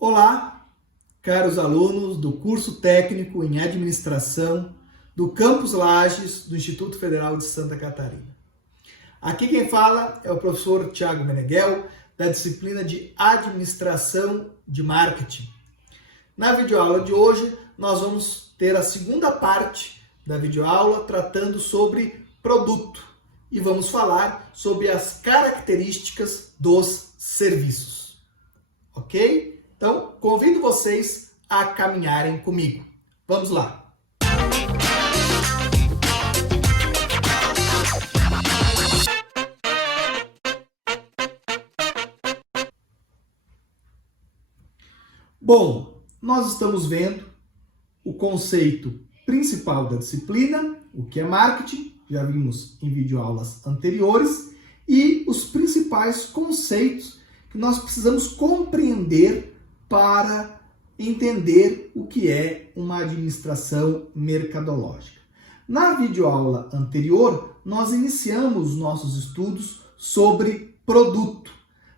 Olá, caros alunos do curso técnico em administração do Campus Lages do Instituto Federal de Santa Catarina. Aqui quem fala é o professor Thiago Meneghel, da disciplina de Administração de Marketing. Na videoaula de hoje, nós vamos ter a segunda parte da videoaula tratando sobre produto e vamos falar sobre as características dos serviços. Ok? Então, convido vocês a caminharem comigo. Vamos lá! Bom, nós estamos vendo o conceito principal da disciplina, o que é marketing, já vimos em videoaulas anteriores, e os principais conceitos que nós precisamos compreender para entender o que é uma administração mercadológica. Na videoaula anterior, nós iniciamos nossos estudos sobre produto.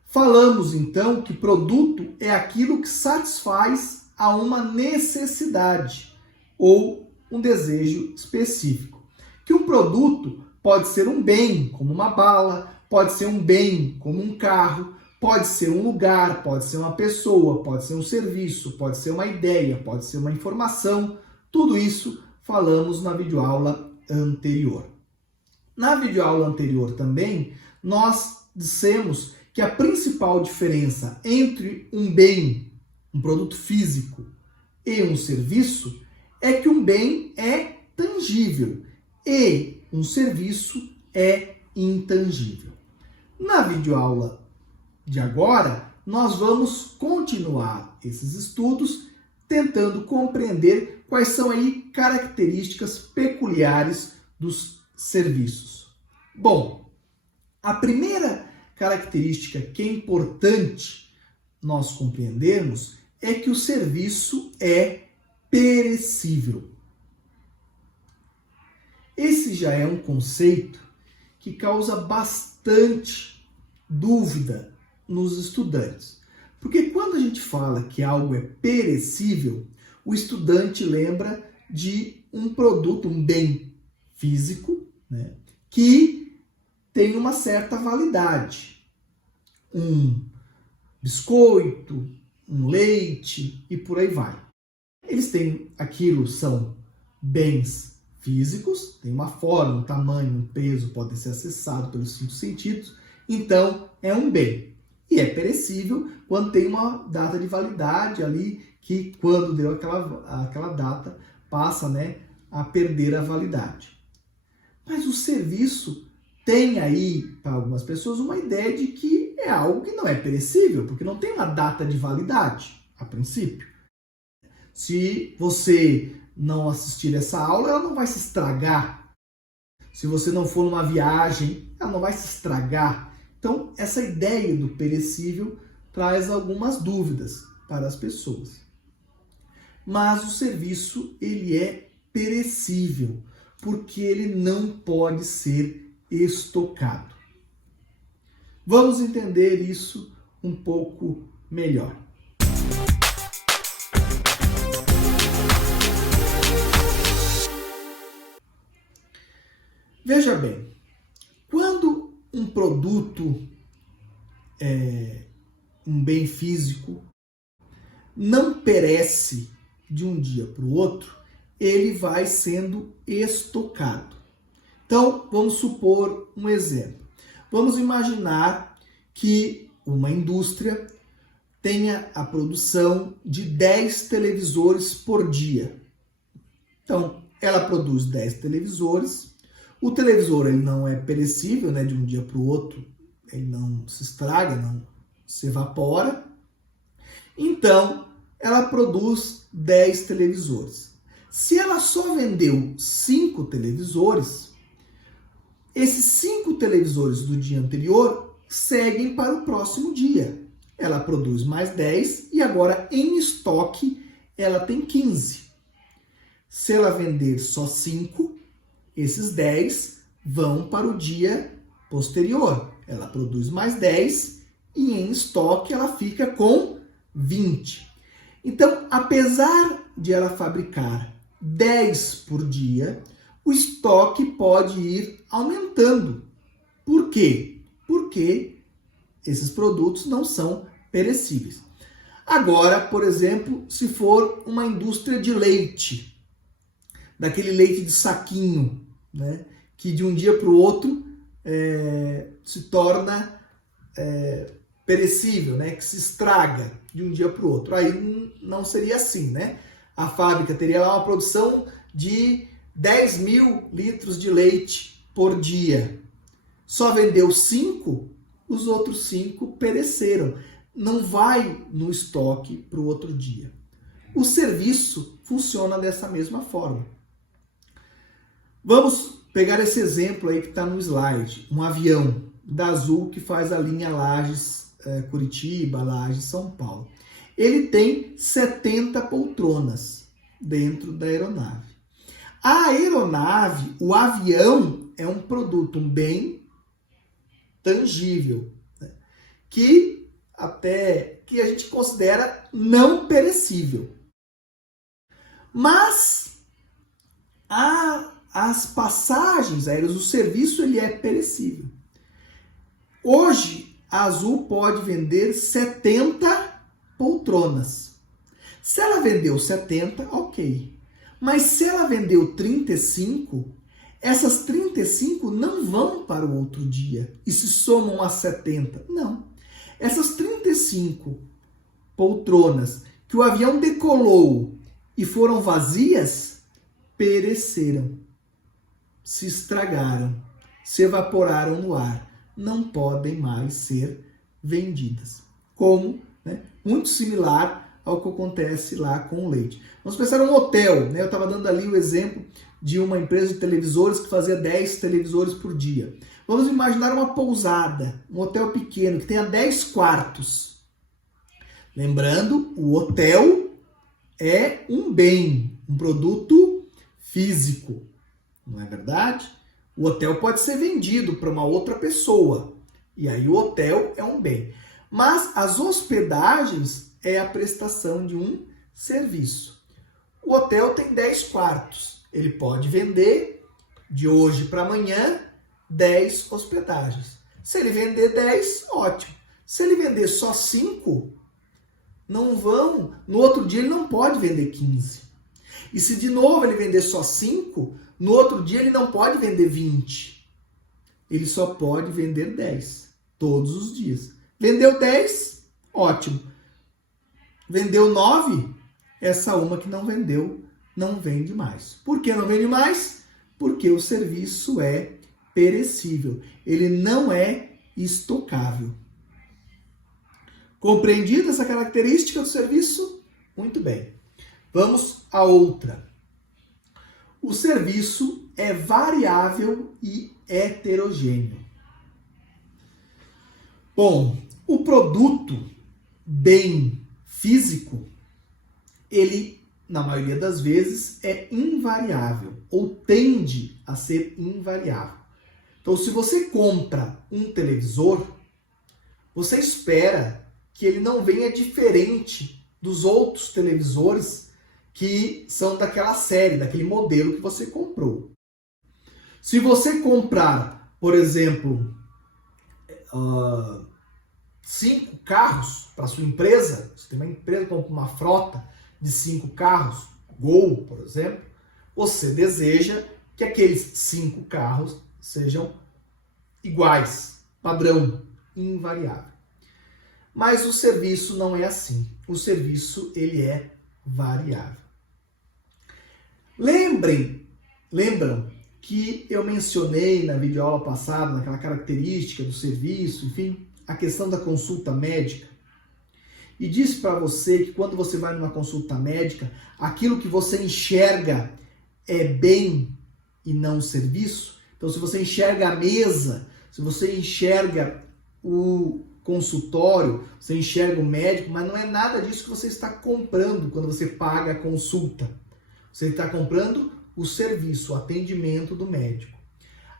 Falamos então que produto é aquilo que satisfaz a uma necessidade ou um desejo específico. Que um produto pode ser um bem, como uma bala, pode ser um bem, como um carro, pode ser um lugar, pode ser uma pessoa, pode ser um serviço, pode ser uma ideia, pode ser uma informação. Tudo isso falamos na videoaula anterior. Na videoaula anterior também, nós dissemos que a principal diferença entre um bem, um produto físico, e um serviço é que um bem é tangível e um serviço é intangível. Na videoaula de agora, nós vamos continuar esses estudos tentando compreender quais são aí características peculiares dos serviços. Bom, a primeira característica que é importante nós compreendermos é que o serviço é perecível. Esse já é um conceito que causa bastante dúvida nos estudantes. Porque quando a gente fala que algo é perecível, o estudante lembra de um produto, um bem físico, né, que tem uma certa validade. Um biscoito, um leite e por aí vai. Eles têm, aquilo são bens físicos, tem uma forma, um tamanho, um peso, podem ser acessados pelos 5 sentidos, então é um bem. E é perecível quando tem uma data de validade ali, que quando deu aquela data, passa, né, a perder a validade. Mas o serviço tem aí, para algumas pessoas, uma ideia de que é algo que não é perecível, porque não tem uma data de validade, a princípio. Se você não assistir essa aula, ela não vai se estragar. Se você não for numa viagem, ela não vai se estragar. Então, essa ideia do perecível traz algumas dúvidas para as pessoas. Mas o serviço, ele é perecível, porque ele não pode ser estocado. Vamos entender isso um pouco melhor. Veja bem, quando um produto, um bem físico, não perece de um dia para o outro, ele vai sendo estocado. Então, vamos supor um exemplo. Vamos imaginar que uma indústria tenha a produção de 10 televisores por dia. Então, ela produz 10 televisores. O televisor ele não é perecível, né? De um dia para o outro, ele não se estraga, não se evapora. Então, ela produz 10 televisores. Se ela só vendeu 5 televisores, esses 5 televisores do dia anterior seguem para o próximo dia. Ela produz mais 10 e agora em estoque ela tem 15. Se ela vender só 5, esses 10 vão para o dia posterior. Ela produz mais 10 e em estoque ela fica com 20. Então, apesar de ela fabricar 10 por dia, o estoque pode ir aumentando. Por quê? Porque esses produtos não são perecíveis. Agora, por exemplo, se for uma indústria de leite, daquele leite de saquinho, né, que de um dia para o outro se torna perecível, né, que se estraga de um dia para o outro. Aí não seria assim, né? A fábrica teria lá uma produção de 10 mil litros de leite por dia. Só vendeu 5, os outros 5 pereceram. Não vai no estoque para o outro dia. O serviço funciona dessa mesma forma. Vamos pegar esse exemplo aí que está no slide. Um avião da Azul que faz a linha Lages, Curitiba, Lages, São Paulo. Ele tem 70 poltronas dentro da aeronave. A aeronave, o avião, é um produto, um bem tangível, né? que a gente considera não perecível. Mas as passagens aéreas, o serviço, ele é perecível. Hoje, a Azul pode vender 70 poltronas. Se ela vendeu 70, ok. Mas se ela vendeu 35, essas 35 não vão para o outro dia e se somam a 70. Não. Essas 35 poltronas que o avião decolou e foram vazias, pereceram, se estragaram, se evaporaram no ar, não podem mais ser vendidas. Como, né, muito similar ao que acontece lá com o leite. Vamos pensar um hotel, né? Eu estava dando ali o exemplo de uma empresa de televisores que fazia 10 televisores por dia. Vamos imaginar uma pousada, um hotel pequeno que tenha 10 quartos. Lembrando, o hotel é um bem, um produto físico, não é verdade? O hotel pode ser vendido para uma outra pessoa, e aí o hotel é um bem. Mas as hospedagens é a prestação de um serviço. O hotel tem 10 quartos, ele pode vender de hoje para amanhã 10 hospedagens. Se ele vender 10, ótimo. Se ele vender só 5, não vão. No outro dia ele não pode vender 15. E se de novo ele vender só 5, no outro dia ele não pode vender 20. Ele só pode vender 10 todos os dias. Vendeu 10, ótimo. Vendeu 9, essa uma que não vendeu não vende mais. Por que não vende mais? Porque o serviço é perecível. Ele não é estocável. Compreendida essa característica do serviço? Muito bem. Vamos a outra. O serviço é variável e heterogêneo. Bom, o produto, bem físico, ele, na maioria das vezes, é invariável ou tende a ser invariável. Então, se você compra um televisor, você espera que ele não venha diferente dos outros televisores que são daquela série, daquele modelo que você comprou. Se você comprar, por exemplo, 5 carros para sua empresa, você tem uma empresa que compra uma frota de 5 carros, Gol, por exemplo, você deseja que aqueles 5 carros sejam iguais, padrão, invariável. Mas o serviço não é assim. O serviço, ele é variável. Lembram que eu mencionei na videoaula passada, naquela característica do serviço, enfim, a questão da consulta médica? E disse para você que quando você vai numa consulta médica, aquilo que você enxerga é bem e não serviço. Então, se você enxerga a mesa, se você enxerga o consultório, você enxerga o médico, mas não é nada disso que você está comprando quando você paga a consulta. Você está comprando o serviço, o atendimento do médico.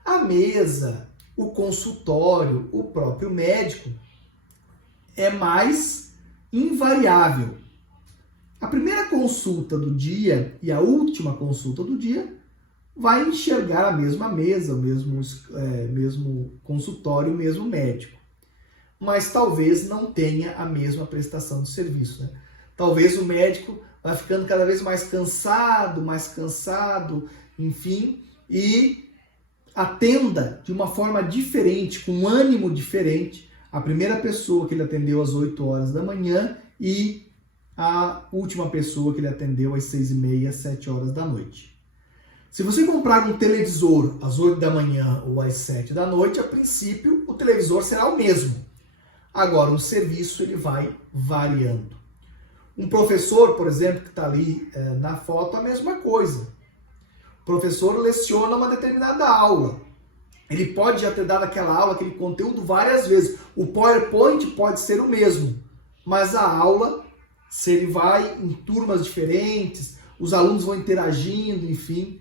A mesa, o consultório, o próprio médico é mais invariável. a primeira consulta do dia e a última consulta do dia vai enxergar a mesma mesa, o mesmo consultório, o mesmo médico. Mas talvez não tenha a mesma prestação de serviço, né? Talvez o médico vai ficando cada vez mais cansado, enfim, e atenda de uma forma diferente, com um ânimo diferente, a primeira pessoa que ele atendeu às 8 horas da manhã e a última pessoa que ele atendeu às 6h30, 7 horas da noite. Se você comprar um televisor às 8 da manhã ou às 7 da noite, a princípio o televisor será o mesmo. Agora, o serviço ele vai variando. Um professor, por exemplo, que está ali na foto, a mesma coisa. O professor leciona uma determinada aula. Ele pode já ter dado aquela aula, aquele conteúdo várias vezes. O PowerPoint pode ser o mesmo, mas a aula, se ele vai em turmas diferentes, os alunos vão interagindo, enfim,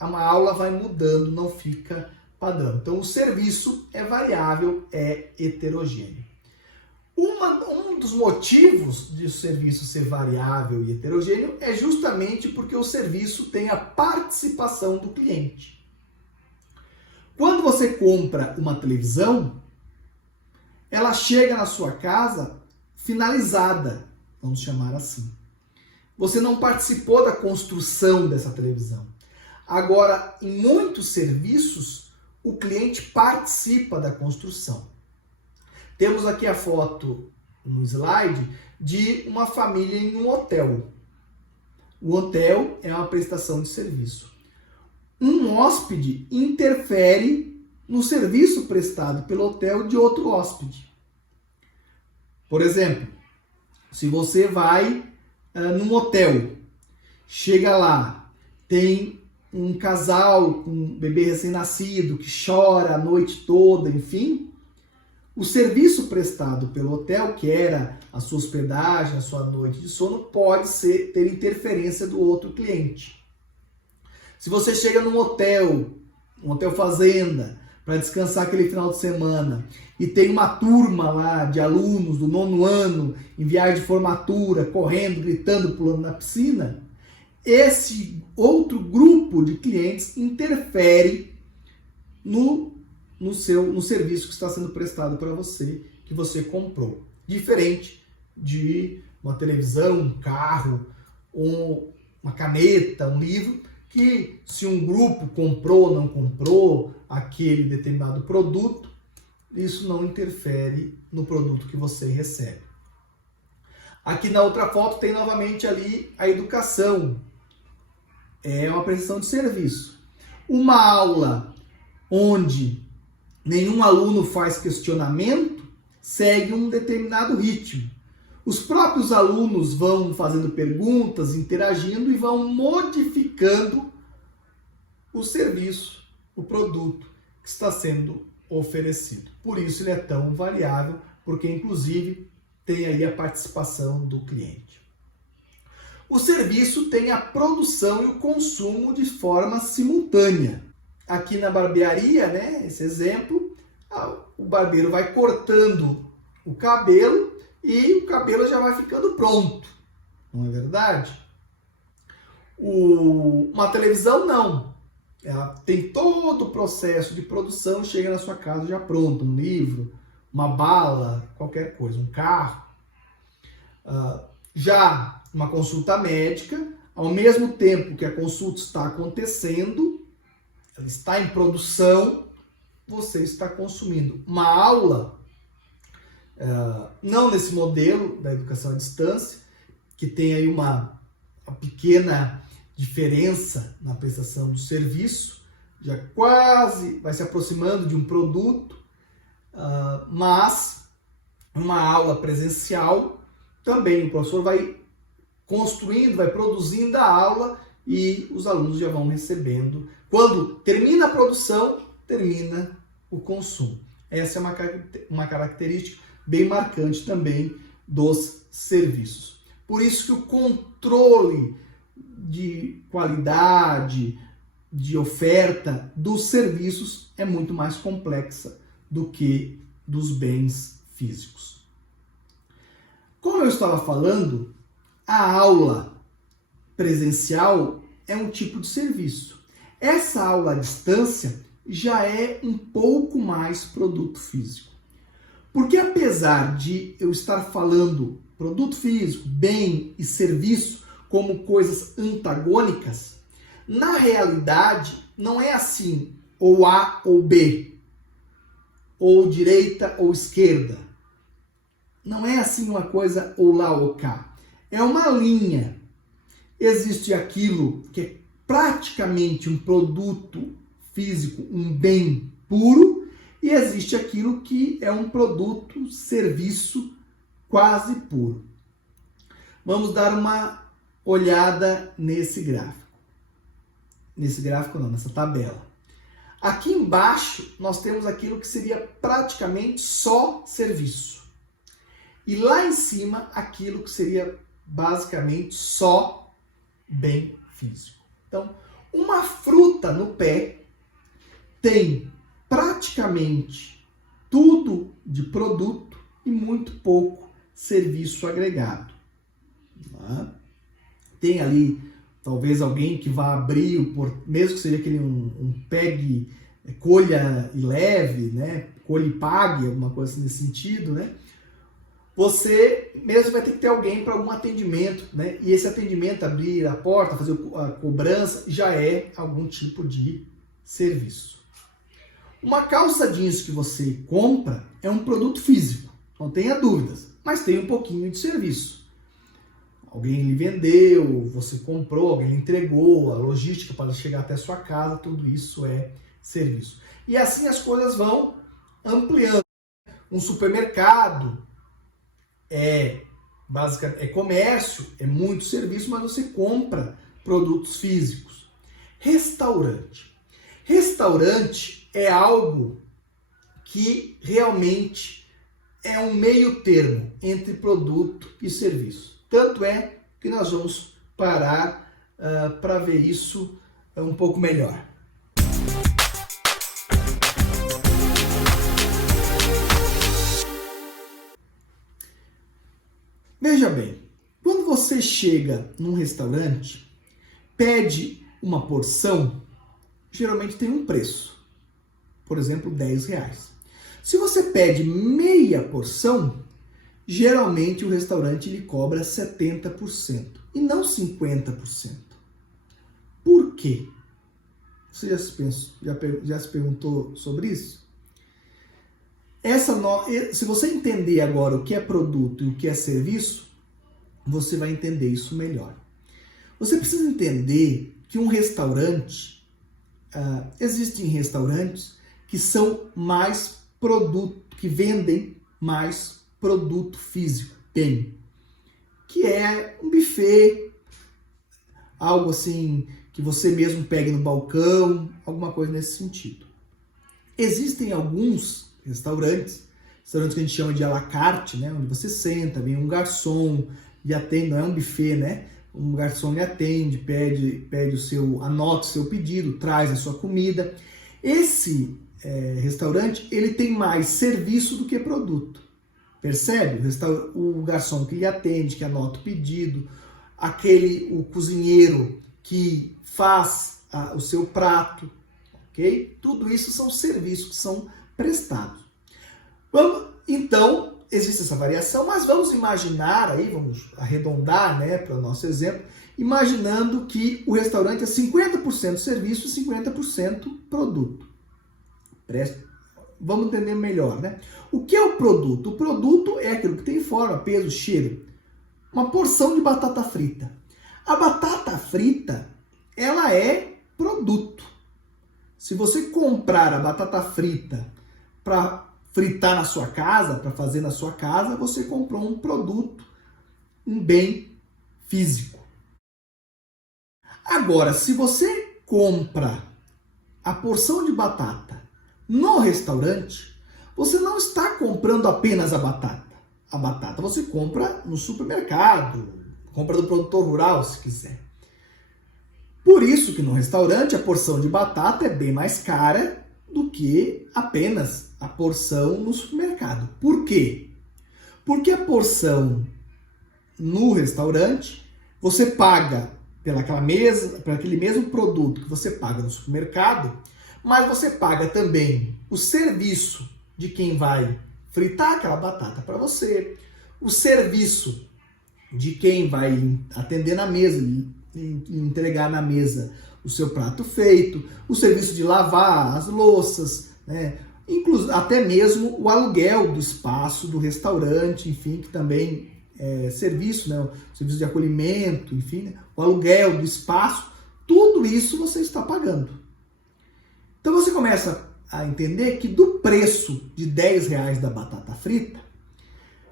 uma aula vai mudando, não fica padrão. Então, o serviço é variável, é heterogêneo. Um dos motivos de o serviço ser variável e heterogêneo é justamente porque o serviço tem a participação do cliente. Quando você compra uma televisão, ela chega na sua casa finalizada, vamos chamar assim. Você não participou da construção dessa televisão. Agora, em muitos serviços, o cliente participa da construção. Temos aqui a foto no slide de uma família em um hotel. O hotel é uma prestação de serviço. Um hóspede interfere no serviço prestado pelo hotel de outro hóspede. Por exemplo, se você vai num hotel, chega lá, tem um casal com um bebê recém-nascido que chora a noite toda, enfim, o serviço prestado pelo hotel, que era a sua hospedagem, a sua noite de sono, pode ter interferência do outro cliente. Se você chega num hotel, um hotel fazenda, para descansar aquele final de semana, e tem uma turma lá de alunos do 9º ano, em viagem de formatura, correndo, gritando, pulando na piscina, esse outro grupo de clientes interfere no serviço que está sendo prestado para você, que você comprou. Diferente de uma televisão, um carro, uma caneta, um livro, que se um grupo comprou ou não comprou aquele determinado produto, isso não interfere no produto que você recebe. Aqui na outra foto tem novamente ali a educação. É uma prestação de serviço. Uma aula onde nenhum aluno faz questionamento segue um determinado ritmo. Os próprios alunos vão fazendo perguntas, interagindo e vão modificando o serviço, o produto que está sendo oferecido. Por isso ele é tão variável, porque inclusive tem aí a participação do cliente. O serviço tem a produção e o consumo de forma simultânea. Aqui na barbearia, né, esse exemplo, o barbeiro vai cortando o cabelo e o cabelo já vai ficando pronto. Não é verdade? Uma televisão não. Ela tem todo o processo de produção, chega na sua casa já pronto. Um livro, uma bala, qualquer coisa, um carro. Já uma consulta médica, ao mesmo tempo que a consulta está acontecendo, ela está em produção, você está consumindo. Uma aula, não nesse modelo da educação à distância, que tem aí uma pequena diferença na prestação do serviço, já quase vai se aproximando de um produto, mas uma aula presencial também o professor vai construindo, vai produzindo a aula e os alunos já vão recebendo. Quando termina a produção, termina o consumo. Essa é uma característica bem marcante também dos serviços. Por isso que o controle de qualidade, de oferta dos serviços é muito mais complexa do que dos bens físicos. Como eu estava falando, a aula presencial é um tipo de serviço. Essa aula à distância já é um pouco mais produto físico. Porque apesar de eu estar falando produto físico, bem e serviço como coisas antagônicas, na realidade não é assim, ou A ou B, ou direita ou esquerda. Não é assim uma coisa ou lá ou cá. É uma linha. Existe aquilo que é praticamente um produto físico, um bem puro, e existe aquilo que é um produto, serviço quase puro. Vamos dar uma olhada nesse gráfico. Nesse gráfico não, nessa tabela. Aqui embaixo nós temos aquilo que seria praticamente só serviço. E lá em cima aquilo que seria basicamente só bem físico. Então, uma fruta no pé tem praticamente tudo de produto e muito pouco serviço agregado. Tem ali talvez alguém que vá abrir, mesmo que seja aquele um pegue, colha e leve, né? Colha e pague, alguma coisa assim nesse sentido, né? Você mesmo vai ter que ter alguém para algum atendimento, né? E esse atendimento, abrir a porta, fazer a cobrança, já é algum tipo de serviço. Uma calça jeans que você compra é um produto físico, não tenha dúvidas, mas tem um pouquinho de serviço. Alguém lhe vendeu, você comprou, alguém lhe entregou, a logística para chegar até a sua casa, tudo isso é serviço. E assim as coisas vão ampliando. Um supermercado é comércio, é muito serviço, mas você compra produtos físicos. Restaurante. Restaurante é algo que realmente é um meio termo entre produto e serviço. Tanto é que nós vamos parar para ver isso um pouco melhor. Veja bem, quando você chega num restaurante, pede uma porção, geralmente tem um preço. Por exemplo, R$10. Se você pede meia porção, geralmente o restaurante lhe cobra 70% e não 50%. Por quê? Você já se perguntou sobre isso? Se você entender agora o que é produto e o que é serviço, você vai entender isso melhor. Você precisa entender que um restaurante, existem restaurantes que são mais produto, que vendem mais produto físico, que é um buffet, algo assim que você mesmo pegue no balcão, alguma coisa nesse sentido. Existem alguns restaurantes que a gente chama de à la carte, né, onde você senta, vem um garçom e atende, não é um buffet, né? Um garçom lhe atende, anota o seu pedido, traz a sua comida. Esse restaurante, ele tem mais serviço do que produto. Percebe? O garçom que lhe atende, que anota o pedido, o cozinheiro que faz o seu prato, ok? Tudo isso são serviços que são prestados. Então, existe essa variação, mas vamos imaginar aí, vamos arredondar, né, para o nosso exemplo, imaginando que o restaurante é 50% serviço e 50% produto. Vamos entender melhor, né? O que é o produto? O produto é aquilo que tem forma, peso, cheiro. Uma porção de batata frita. A batata frita, ela é produto. Se você comprar a batata frita para fritar na sua casa, para fazer na sua casa, você comprou um produto, um bem físico. Agora, se você compra a porção de batata no restaurante, você não está comprando apenas a batata. A batata você compra no supermercado, compra do produtor rural, se quiser. Por isso que no restaurante a porção de batata é bem mais cara do que apenas a porção no supermercado. Por quê? Porque a porção no restaurante, você paga por aquele mesmo produto que você paga no supermercado, mas você paga também o serviço de quem vai fritar aquela batata para você, o serviço de quem vai atender na mesa e entregar na mesa o seu prato feito, o serviço de lavar as louças, né? Até mesmo o aluguel do espaço do restaurante, enfim, que também é serviço, né? O serviço de acolhimento, enfim, né? O aluguel do espaço, tudo isso você está pagando. Então você começa a entender que do preço de R$10 da batata frita,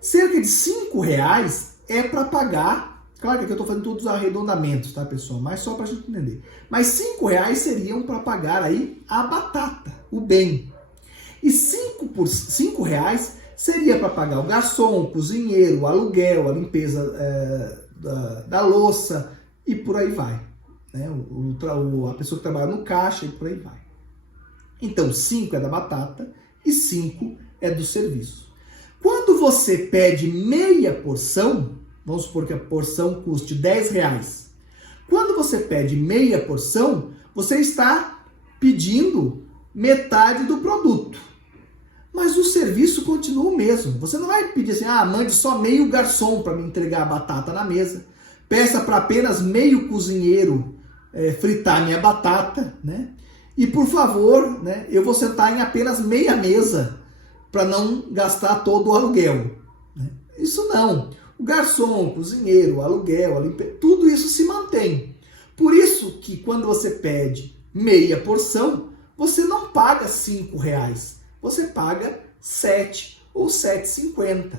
cerca de R$5 é para pagar. Claro que aqui eu estou fazendo todos os arredondamentos, tá, pessoal? Mas só para a gente entender. Mas R$5 seriam para pagar aí a batata, o bem. E R$5 seria para pagar o garçom, o cozinheiro, o aluguel, a limpeza da louça e por aí vai. Né? A pessoa que trabalha no caixa e por aí vai. Então, 5 é da batata e 5 é do serviço. Quando você pede meia porção, vamos supor que a porção custe R$10. Quando você pede meia porção, você está pedindo metade do produto. Mas o serviço continua o mesmo. Você não vai pedir assim, mande só meio garçom para me entregar a batata na mesa. Peça para apenas meio cozinheiro fritar minha batata, né? E por favor, né, eu vou sentar em apenas meia mesa para não gastar todo o aluguel. Né? Isso não. O garçom, o cozinheiro, o aluguel, a limpeza, tudo isso se mantém. Por isso que quando você pede meia porção, você não paga R$5, você paga 7 ou 7,50.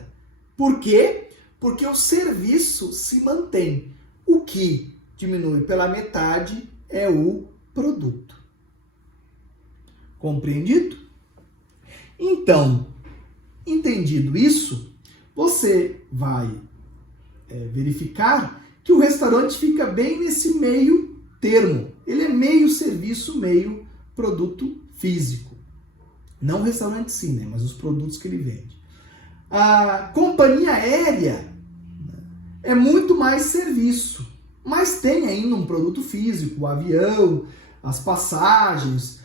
Por quê? Porque o serviço se mantém. O que diminui pela metade é o produto. Compreendido? Então, entendido isso, você vai verificar que o restaurante fica bem nesse meio termo. Ele é meio serviço, meio produto físico. Não o restaurante sim, né? Mas os produtos que ele vende. A companhia aérea é muito mais serviço, mas tem ainda um produto físico, o avião, as passagens,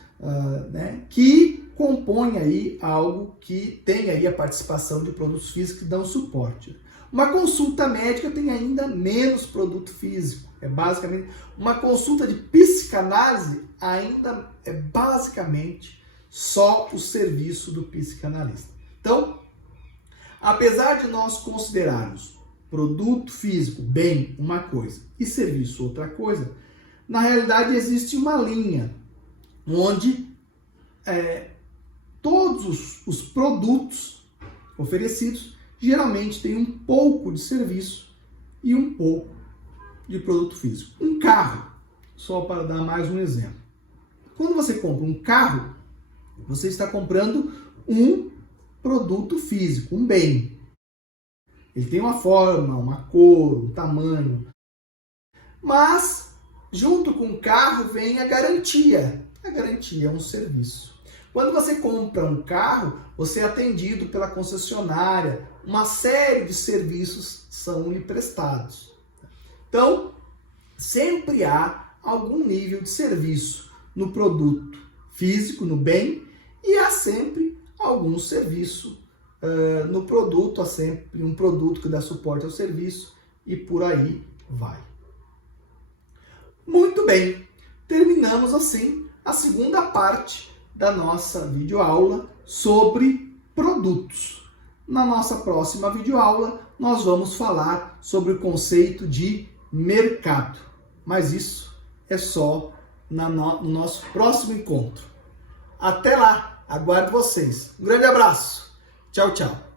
né, que compõe aí algo que tem aí a participação de produtos físicos que dão suporte. Uma consulta médica tem ainda menos produto físico. É basicamente uma consulta de psicanálise ainda é basicamente só o serviço do psicanalista. Então, apesar de nós considerarmos produto físico, bem, uma coisa, e serviço, outra coisa, na realidade existe uma linha onde todos os produtos oferecidos geralmente têm um pouco de serviço e um pouco de produto físico. Um carro, só para dar mais um exemplo. Quando você compra um carro, você está comprando um produto físico, um bem. Ele tem uma forma, uma cor, um tamanho. Mas, junto com o carro, vem a garantia. A garantia é um serviço. Quando você compra um carro, você é atendido pela concessionária. Uma série de serviços são lhe prestados. Então, sempre há algum nível de serviço no produto físico, no bem, e há sempre algum serviço no produto, há sempre um produto que dá suporte ao serviço e por aí vai. Muito bem, terminamos assim a segunda parte da nossa videoaula sobre produtos. Na nossa próxima videoaula, nós vamos falar sobre o conceito de mercado. Mas isso é só no nosso próximo encontro. Até lá, aguardo vocês. Um grande abraço. Tchau, tchau.